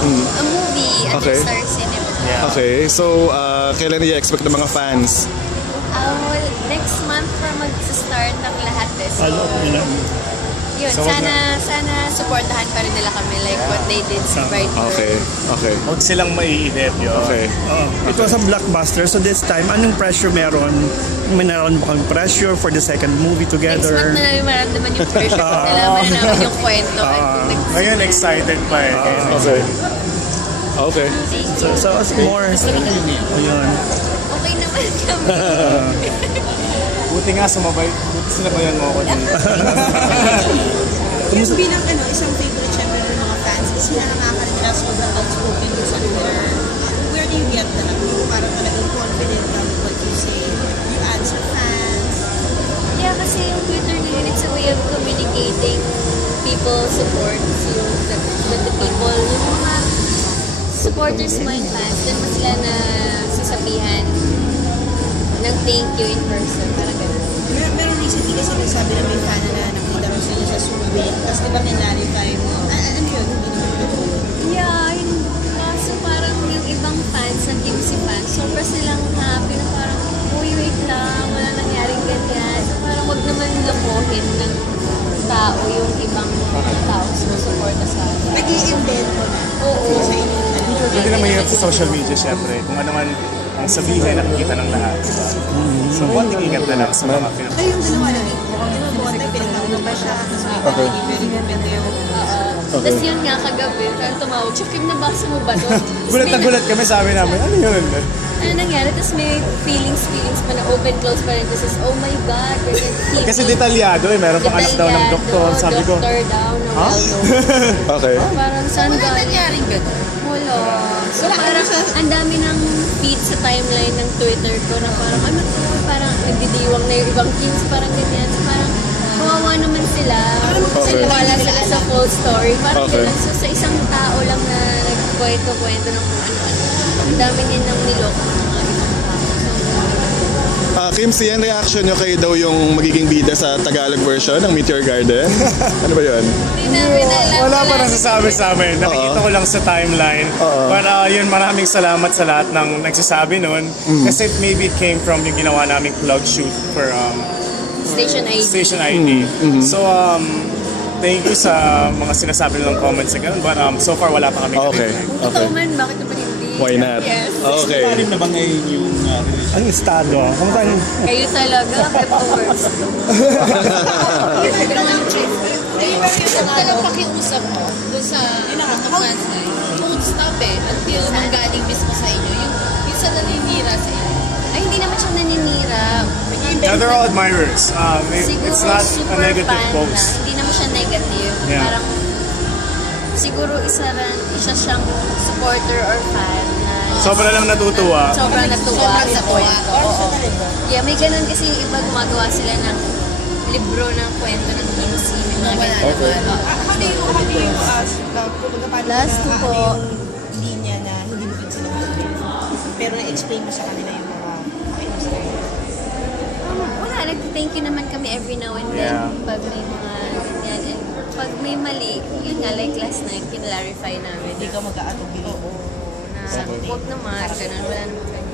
A movie at Okay. Star Cinema. Yeah. Okay, so kailan niya expect ng mga fans? Well, next month pa mag-start ang lahat eh. So, yun, So, sana supportahan pa rin nila kami like what they did sa Bright World. Okay. Huwag silang maiidebyo. Okay. It was a blockbuster, so this time, anong pressure meron? Meron ba kang pressure for the second movie Next month together? na namin maramdaman yung pressure. Nalaman na namin yung kwento. Ngayon, excited pa eh. Okay. So as more, ayun. Okay naman kami. Buti nga sumabay. Buti sinabayan mo ako dito. Yung bilang isang favorite syempre ng mga fans, kasi nakakarinig sobrang outspoken doon sa Twitter. Where do you get that? Parang talagang confident ka with what you say. You answer fans. Yeah, kasi yung Twitter nila, it's a way of communicating people supports you, that the people, yung mga supporters mo yung fans, then mo sila na sasabihan ng thank you in person, parang gano'n. Meron recently kasi nagsabi na may fan na nakita mo sila sa Subin. Tapos diba kinarify mo? Ano yun? Hindi naman totoo. Yeah, kaso parang yung ibang fans, ng Team si fans, sobra silang happy na parang, uy, wait lang, wala nangyaring ganyan. So parang wag naman lokohin ng tao yung ibang tao sumusuporta sa akin. Nag-i-embed mo na. Oo. Sa inyo talaga. Hindi na mahirap sa social media, syempre. Kung ano man ang sabihin, nakikita ng lahat. Diba? So, konting ingat na lang sa mga film. Kayo yung dalawa lang. Buwan tayo, pinagkakita pa siya. Tapos may very good yung Tapos yun nga kagabi, parang tumawag siya, Kim, nabasa mo ba doon? Gulat na gulat kami, sabi namin, ano yun? Ano nangyari? Tapos may feelings pa na open, close parenthesis. Oh my God, ganyan. Kasi detalyado eh, meron pang anak daw ng doktor. Sabi ko, Doctor daw, na well-known. Okay. Parang saan Wala galing? nangyaring gano'n. Wala. So Wala, parang ano siya? ang dami ng feed sa timeline ng Twitter ko na parang ano to, parang nagdidiwang na yung ibang kids, parang ganyan. So parang kawawa naman sila. Okay. Wala sila sa full story. Parang Okay. ganun. So sa isang tao lang na nagkwento-kwento ng kung ano-ano. Ang dami niya nang niloko ng mga ibang tao. So, Kim, siya ang reaction nyo kayo daw yung magiging bida sa Tagalog version ng Meteor Garden? Ano ba yun? hindi namin alam. wala pa nasasabi sa amin. Nakikita ko lang sa timeline. But yun, maraming salamat sa lahat ng nagsasabi nun. Kasi maybe it came from yung ginawa naming plug shoot for Station ID. Station ID. So, thank you sa mga sinasabi nilang comments na ganun. But so far, wala pa kami. Okay. Kung totoo man, bakit naman hindi? Why not? Yes. Okay. na ba ngayon yung Ang estado, kamusta Kayo talaga, Pepperworks. Talagang pakiusap mo doon sa mga fans na yun. Don't stop until manggaling mismo sa inyo. Yung sa naninira sa inyo. Ay, hindi naman siya naninira. Yeah, they're all admirers. Siguro It's not a super negative fan post. na. Hindi naman siya negative. Yeah. Parang siguro isa siyang supporter or fan na Sobra lang natutuwa. sobrang natuwa Sobrang sa natuwa. kwento. Oo. Yeah, may ganun kasi yung iba gumagawa sila ng libro ng kwento ng Kinsey. May mga ganun. Oo. How do you ask, kumbaga paano Last na po. yung linya na hindi mo din sinabi? Pero na-explain mo sa kanila yung mga industry. Wala, nag-thank you naman kami every now and then Yeah. pag may mga ganyan. And pag may mali, yun nga, like last night, kinlarify namin. Hindi ka mag-aatubili. Oo, na huwag naman, ganun, wala naman ganyan.